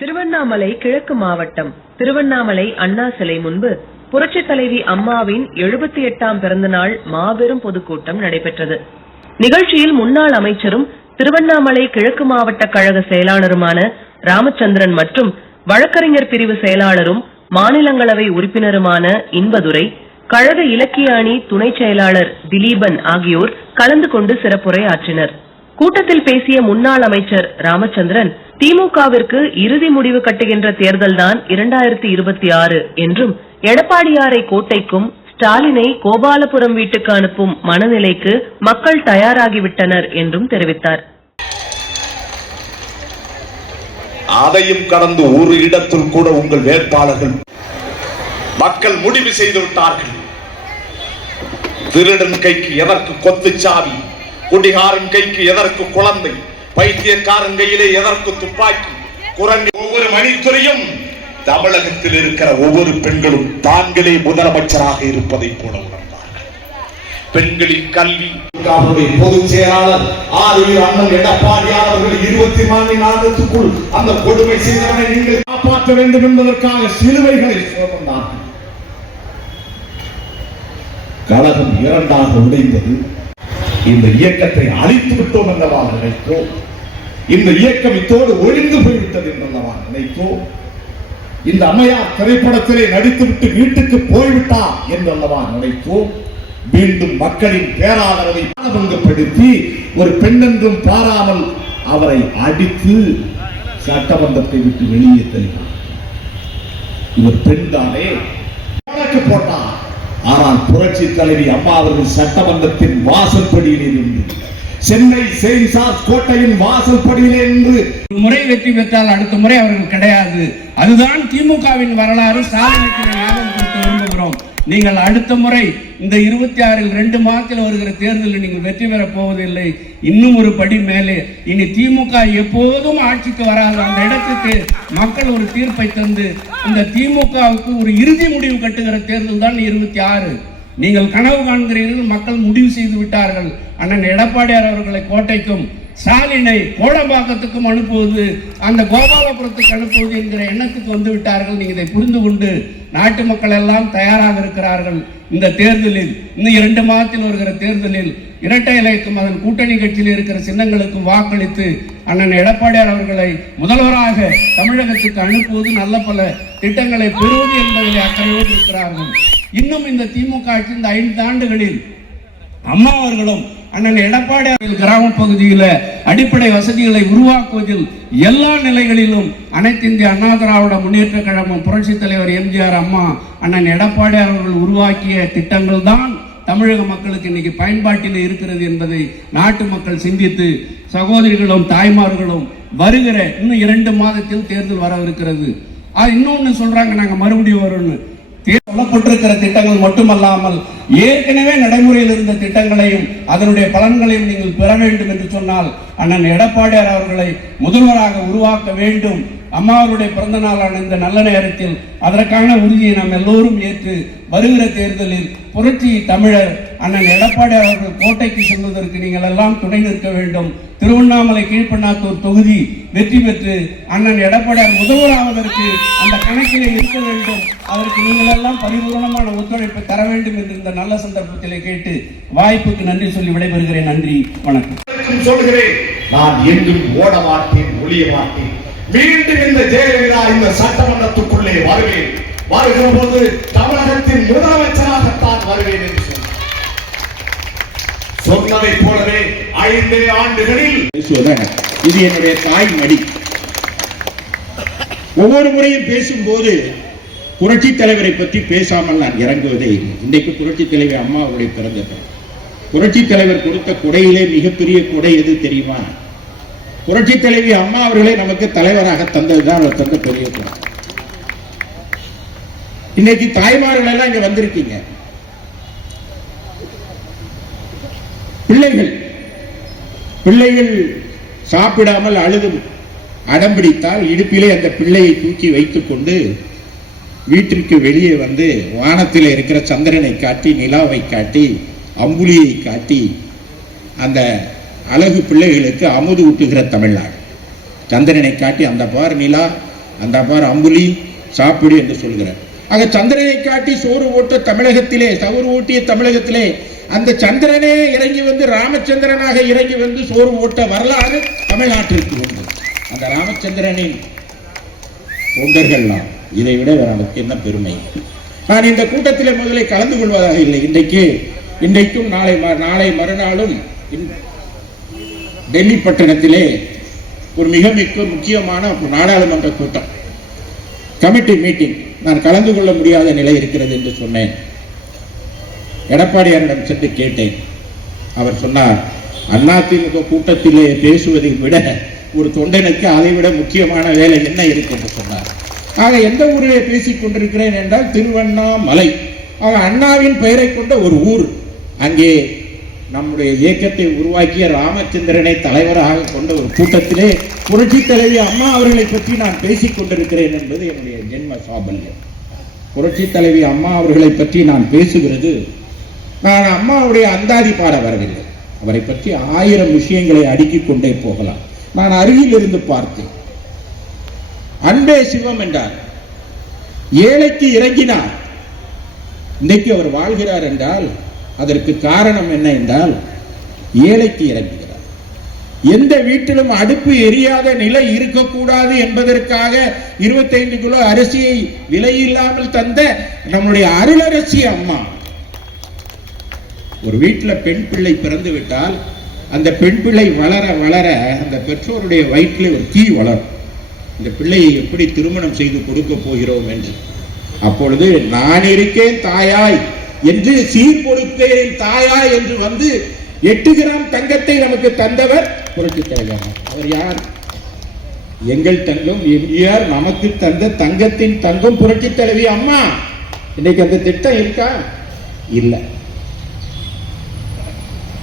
திருவண்ணாமலை கிழக்கு மாவட்டம் திருவண்ணாமலை அண்ணா சிலை முன்பு புரட்சி தலைவி அம்மாவின் 78ஆம் பிறந்த நாள் மாபெரும் பொதுக்கூட்டம் நடைபெற்றது. நிகழ்ச்சியில் முன்னாள் அமைச்சரும் திருவண்ணாமலை கிழக்கு மாவட்ட கழக செயலாளருமான ராமச்சந்திரன் மற்றும் வழக்கறிஞர் பிரிவு செயலாளரும் மாநிலங்களவை உறுப்பினருமான இன்பதுரை, கழக இலக்கிய அணி துணை செயலாளர் திலீபன் ஆகியோர் கலந்து கொண்டு சிறப்புரை ஆற்றினர். கூட்டத்தில் பேசிய முன்னாள் அமைச்சர் ராமச்சந்திரன், திமுகவிற்கு இறுதி முடிவு கட்டுகின்ற தேர்தல்தான் 2026 என்றும், எடப்பாடியாரை கோட்டைக்கும் ஸ்டாலினை கோபாலபுரம் வீட்டுக்கு அனுப்பும் மனநிலைக்கு மக்கள் தயாராகிவிட்டனர் என்றும் தெரிவித்தார். அதையும் கடந்து ஒரு இடத்தில் கூட உங்கள் வேட்பாளர்கள் மக்கள் முடிவு செய்து விட்டார்கள். திருடன் கைக்கு எதற்கு கொத்துச்சாவி, குடிகாரன் கைக்கு எதற்கு குழந்தை, பைத்தியக்காரன் கையிலே எதற்கு துப்பாக்கி, குரங்கு. ஒவ்வொரு மணித்துறையும் தமிழகத்தில் இருக்கிற ஒவ்வொரு பெண்களும் தாங்களே முதலமைச்சராக இருப்பதை போல உணர்ந்தார்கள். பெண்களின் கல்வி பொதுச் செயலாளர் அண்ணன் எடப்பாடியார் அவர்கள் 24 நாளுக்குள் அந்த கொடுமை செய்தவனை நீங்கள் காப்பாற்ற வேண்டும் என்பதற்காக சிலுவைகளை சுமந்தார்கள். கழகம் இரண்டாக உடைந்தது. இந்த இயக்கத்தை அழித்து விட்டோம் என்றவா நினைத்தோம். இந்த இயக்கம் இத்தோடு ஒழிந்து போய்விட்டது என்றவா நினைத்தோம். இந்த அம்மையார் திரைப்படத்திலே நடித்துவிட்டு வீட்டுக்கு போய்விட்டார் என்றல்லவா நினைத்தோம். மீண்டும் மக்களின் பேராதரவை பங்கப்படுத்தி ஒரு பெண்ணென்றும் பாராமல் அவரை அடித்து சட்டமன்றத்தை விட்டு வெளியே தள்ளினார். இவர் பெண் தானே வழக்கு போட்டார். ஆனால் புரட்சி தலைவி அம்மா அவர்கள் சட்டமன்றத்தின் வாசல் படியிலே நின்று, சென்னை செயின்ட் கோட்டையின் வாசல் படியிலே நின்று முறை வெற்றி பெற்றால் அடுத்த முறை அவர்கள் கிடையாது. அதுதான் திமுகவின் வரலாறு. ஸ்டாலினுக்கு ஞாபகம் கொடுத்து விரும்புகிறோம். நீங்கள் அடுத்த முறை இந்த 26 2 மாதத்தில் வருகிற தேர்தலில் நீங்கள் வெற்றி பெறப் போவதில்லை. இன்னும் ஒரு படி மேலே, இனி திமுக எப்போதும் ஆட்சிக்கு வராது. அந்த இடத்துக்கு மக்கள் ஒரு தீர்ப்பை தந்து இந்த திமுகவுக்கு ஒரு இறுதி முடிவு கட்டுகிற தேர்தல் தான் 26. நீங்கள் கனவு காண்கிறீர்கள், மக்கள் முடிவு செய்து விட்டார்கள். அண்ணன் எடப்பாடியார் அவர்களை கோட்டைக்கும் ஸ்டாலினை கோடம்பாக்கத்துக்கும் அனுப்புவது, அந்த கோபாலபுரத்துக்கு அனுப்புவது என்கிற எண்ணத்துக்கு வந்து விட்டார்கள். நீங்கள் இதை புரிந்து கொண்டு நாட்டு மக்கள் எல்லாம் தயாராக இருக்கிறார்கள். இந்த தேர்தலில் இன்னும் 2 மாதத்தில் வருகிற தேர்தலில் இரட்டை இலைக்கும் அதன் கூட்டணி கட்சியில் இருக்கிற சின்னங்களுக்கும் வாக்களித்து அண்ணன் எடப்பாடியார் அவர்களை முதல்வராக தமிழகத்துக்கு அனுப்புவது, நல்ல பல திட்டங்களை பெறுவது என்பதில் அக்கறையோடு இருக்கிறார்கள். இன்னும் இந்த திமுக ஆட்சி இந்த 5 ஆண்டுகளில் அம்மா அவர்களும் அண்ணன் எடப்பாடியார் கிராம பகுதியில் அடிப்படை வசதிகளை உருவாக்குவதில் எல்லா நிலைகளிலும் அனைத்து இந்திய அண்ணா திராவிட முன்னேற்ற கழகம், புரட்சி தலைவர் எம்ஜிஆர், அம்மா, அண்ணன் எடப்பாடியார் அவர்கள் உருவாக்கிய திட்டங்கள் தான் தமிழக மக்களுக்கு இன்னைக்கு பயன்பாட்டில் இருக்கிறது என்பதை நாட்டு மக்கள் சிந்தித்து, சகோதரிகளும் தாய்மார்களும் வருகிற இன்னும் 2 மாதத்தில் தேர்தல் வரவிருக்கிறது. இன்னொன்னு சொல்றாங்க, நாங்க மறுபடியும் வரும்னு. சொல்லப்பட்டிருக்கிற திட்டங்கள் மட்டுமல்லாமல் ஏற்கனவே நடைமுறையில் இருந்த திட்டங்களையும் அதனுடைய பலன்களையும் நீங்கள் பெற வேண்டும் என்று சொன்னால் அண்ணன் எடப்பாடியார் அவர்களை முதல்வராக உருவாக்க வேண்டும். அம்மாவுடைய பிறந்த நாளான இந்த நல்ல நேரத்தில் அதற்கான உறுதியை நாம் எல்லோரும் ஏற்று வருகிற தேர்தலில் புரட்சி தமிழர் அண்ணன் எடப்பாடியார் அவர்கள் கோட்டைக்கு செல்வதற்கு நீங்கள் எல்லாம் துணை நிற்க வேண்டும். திருவண்ணாமலை கீழ்பண்ணாத்தூர் தொகுதி வெற்றி பெற்று அண்ணன் எடப்பாடியார் முதல்வராவதற்கு அந்த கணக்கிலே இருக்க வேண்டும். அதற்கு நீங்கள் எல்லாம் பரிபூர்ணமான ஒத்துழைப்பை தர வேண்டும் என்று இந்த நல்ல சந்தர்ப்பத்திலே கேட்டு வாய்ப்புக்கு நன்றி சொல்லி விடைபெறுகிறேன். நன்றி, வணக்கம். சொல்கிறேன், நான் என்றும் ஓட மாட்டேன், ஒளிய மாட்டேன். மீண்டும் இந்த ஜெயலலிதா இந்த சட்டமன்றத்துக்குள்ளே வருவேன். வருகிற போது தமிழகத்தின் முதலமைச்சராகத்தான் வருவேன் என்று சொன்னதை போலவே 5 ஆண்டுகளில் இது என்னுடைய தாய் மடி. ஒவ்வொரு முறையும் பேசும்போது புரட்சி தலைவரை பற்றி பேசாமல் நான் இறங்குவதே இல்லை. இன்றைக்கு புரட்சி தலைவர் அம்மா அவருடைய பிறந்த நாள். புரட்சி தலைவர் கொடுத்த கொடையிலே மிகப்பெரிய கொடை எது தெரியுமா? புரட்சி தலைவி அம்மா அவர்களை நமக்கு தலைவராக தந்ததுதான் அவர் தந்த பெரிய கொடை. இன்னைக்கு தாய்மார்கள் எல்லாம் இங்க வந்திருக்கீங்க. பிள்ளைகள் சாப்பிடாமல் அழுது அடம்பிடித்தால் இடுப்பிலே அந்த பிள்ளையை தூக்கி வைத்துக் கொண்டு வீட்டிற்கு வெளியே வந்து வானத்தில் இருக்கிற சந்திரனை காட்டி, நிலாவை காட்டி, அம்புலியை காட்டி அந்த அழகு பிள்ளைகளுக்கு அமுது ஊட்டுகிற தமிழ்நாடு. சந்திரனை காட்டி அந்த பார் நிலா, அந்த பார் அம்புலி சாப்பிடு என்று சொல்கிறார். ஆக சந்திரனை காட்டி சோறு ஓட்ட தமிழகத்திலே, சோறு ஊட்டிய தமிழகத்திலே அந்த சந்திரனே இறங்கி வந்து ராமச்சந்திரனாக இறங்கி வந்து சோறு ஓட்ட வரலாறு தமிழ்நாட்டிற்கு உண்டு. அந்த ராமச்சந்திரனின் தொண்டர்கள்லாம் இதை விட நமக்கு என்ன பெருமை. நான் இந்த கூட்டத்திலே முதலில் கலந்து கொள்வதாக இல்லை. இன்றைக்கும் நாளை மறுநாளும் டெல்லி பட்டணத்திலே ஒரு மிக முக்கியமான நாடாளுமன்ற கூட்டம், கமிட்டி மீட்டிங், நான் கலந்து கொள்ள முடியாத நிலை இருக்கிறது என்று சொன்னேன். எடப்பாடியாரிடம் சென்று கேட்டேன். அவர் சொன்னார், அதிமுக கூட்டத்திலே பேசுவதை விட ஒரு தொண்டனுக்கு அதை விட முக்கியமான வேலை என்ன இருக்கு என்று சொன்னார். ஆக எந்த ஊரிலே பேசிக் கொண்டிருக்கிறேன் என்றால் திருவண்ணாமலை. ஆக அண்ணாவின் பெயரை கொண்ட ஒரு ஊர். அங்கே நம்முடைய இயக்கத்தை உருவாக்கிய ராமச்சந்திரனை தலைவராக கொண்ட ஒரு கூட்டத்திலே புரட்சி தலைவி அம்மா அவர்களை பற்றி நான் பேசிக் கொண்டிருக்கிறேன் என்பது என்னுடைய ஜென்ம சாபல்யம். புரட்சி தலைவி அம்மா அவர்களை பற்றி நான் பேசுகிறது, நான் அம்மாவுடைய அந்தாதி பாட வரவில்லை. அவரை பற்றி 1000 விஷயங்களை அடுக்கிக் கொண்டே போகலாம். நான் அருகில் இருந்து பார்த்தேன். அன்பே சிவம் என்றார், ஏழைக்கு இறங்கினார். இன்றைக்கு அவர் வாழ்கிறார் என்றால் அதற்கு காரணம் என்ன என்றால் ஏழைக்கு இறங்குகிறார். எந்த வீட்டிலும் அடுப்பு எரியாத நிலை இருக்கக்கூடாது என்பதற்காக 25 கிலோ அரிசியை விலையில்லாமல் தந்த நம்முடைய அருளரசி அம்மா. ஒரு வீட்டில் பெண் பிள்ளை பிறந்து விட்டால் அந்த பெண் பிள்ளை வளர வளர அந்த பெற்றோருடைய வயிற்றில் ஒரு தீ வளரும். இந்த பிள்ளையை எப்படி திருமணம் செய்து கொடுக்க போகிறோம் என்று. அப்பொழுது நான் இருக்கேன் தாயாய் என்று, சீர் கொடுப்பேன் தாயாய் என்று வந்து 8 கிராம் தங்கத்தை நமக்கு தந்தவர் புரட்சி தலைவர். அவர் யார்? எங்கள் தங்கம் எம்ஜிஆர் நமக்கு தந்த தங்கத்தின் தங்கம் புரட்சி தலைவி அம்மா. இன்னைக்கு அந்த திட்டம் இருக்கா? இல்ல.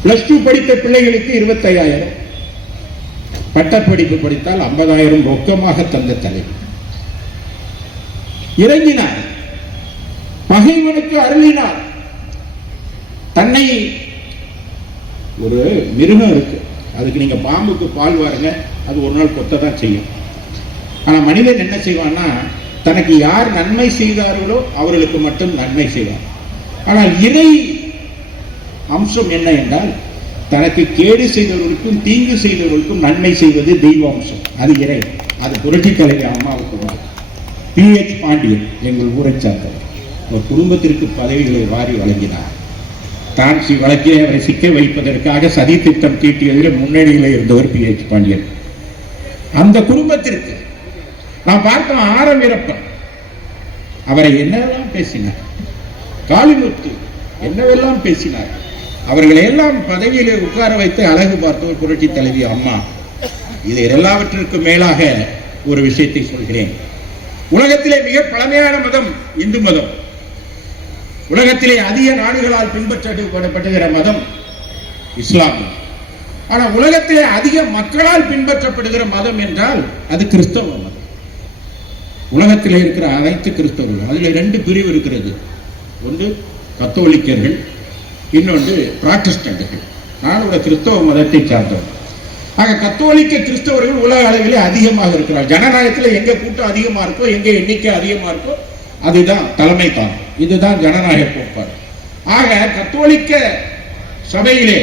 +2 படித்த பிள்ளைகளுக்கு 25,000, பட்டப்படிப்பு படித்தால் 50,000 ரொக்கமாக தந்த தலைவர். இறங்கினார், பகைவனுக்கு அருளினார். தன்னை, ஒரு மிருகம் இருக்கு, அதுக்கு நீங்க பாம்புக்கு பால் வாருங்க, அது ஒரு நாள் கொத்ததான் செய்யும். ஆனா மனிதன் என்ன செய்வான்னா, தனக்கு யார் நன்மை செய்தார்களோ அவர்களுக்கு மட்டும் நன்மை செய்வார். ஆனால் இறை அம்சம் என்ன என்றால், தனக்கு கேடு செய்தவர்களுக்கும் தீங்கு செய்தவர்களுக்கும் நன்மை செய்வது தெய்வ அம்சம். அது இறை. அது புரட்சி தலைவி அம்மாவுக்கு. PH பாண்டியன் எங்கள் ஊரை சார்ந்தவர். ஒரு குடும்பத்திற்கு பதவிகளை வாரி வழங்கினார். டான்சி வழக்கிலே அவரை சிக்க வைப்பதற்காக சதி திட்டம் தீட்டியதில் முன்னணியில் இருந்தவர் PH பாண்டியன். அந்த குடும்பத்திற்கு நான் பார்த்தோம். ஆரம் வீரப்பன் அவரை என்னவெல்லாம் பேசினார், காளிமுத்து என்னவெல்லாம் பேசினார். அவர்களை எல்லாம் பதவியிலே உட்கார வைத்து அழகு பார்த்தவர் புரட்சி தலைவி அம்மா. இது எல்லாவற்றிற்கும் மேலாக ஒரு விஷயத்தை சொல்கிறேன். உலகத்திலே மிக பழமையான மதம் இந்து மதம். உலகத்திலே அதிக நாடுகளால் பின்பற்றப்படுகிற மதம் இஸ்லாம். ஆனால் உலகத்திலே அதிக மக்களால் பின்பற்றப்படுகிற மதம் என்றால் அது கிறிஸ்தவ மதம். உலகத்திலே இருக்கிற அனைத்து கிறிஸ்தவர்கள், அதில் 2 பிரிவு இருக்கிறது. ஒன்று கத்தோலிக்கர்கள், இன்னொன்று புராட்டஸ்டன்ட்கள். நான் ஒரு கிறிஸ்தவ மதத்தை சார்ந்தவர். ஆக கத்தோலிக்க கிறிஸ்தவர்கள் உலக அளவிலே அதிகமாக இருக்கிறார். ஜனநாயகத்தில் எங்க கூட்டம் அதிகமா இருக்கோ, எங்க எண்ணிக்கை அதிகமா இருக்கோ அதுதான் தலைமை தான். இதுதான் ஜனநாயக கோட்பாடு. ஆக கத்தோலிக்க சபையிலே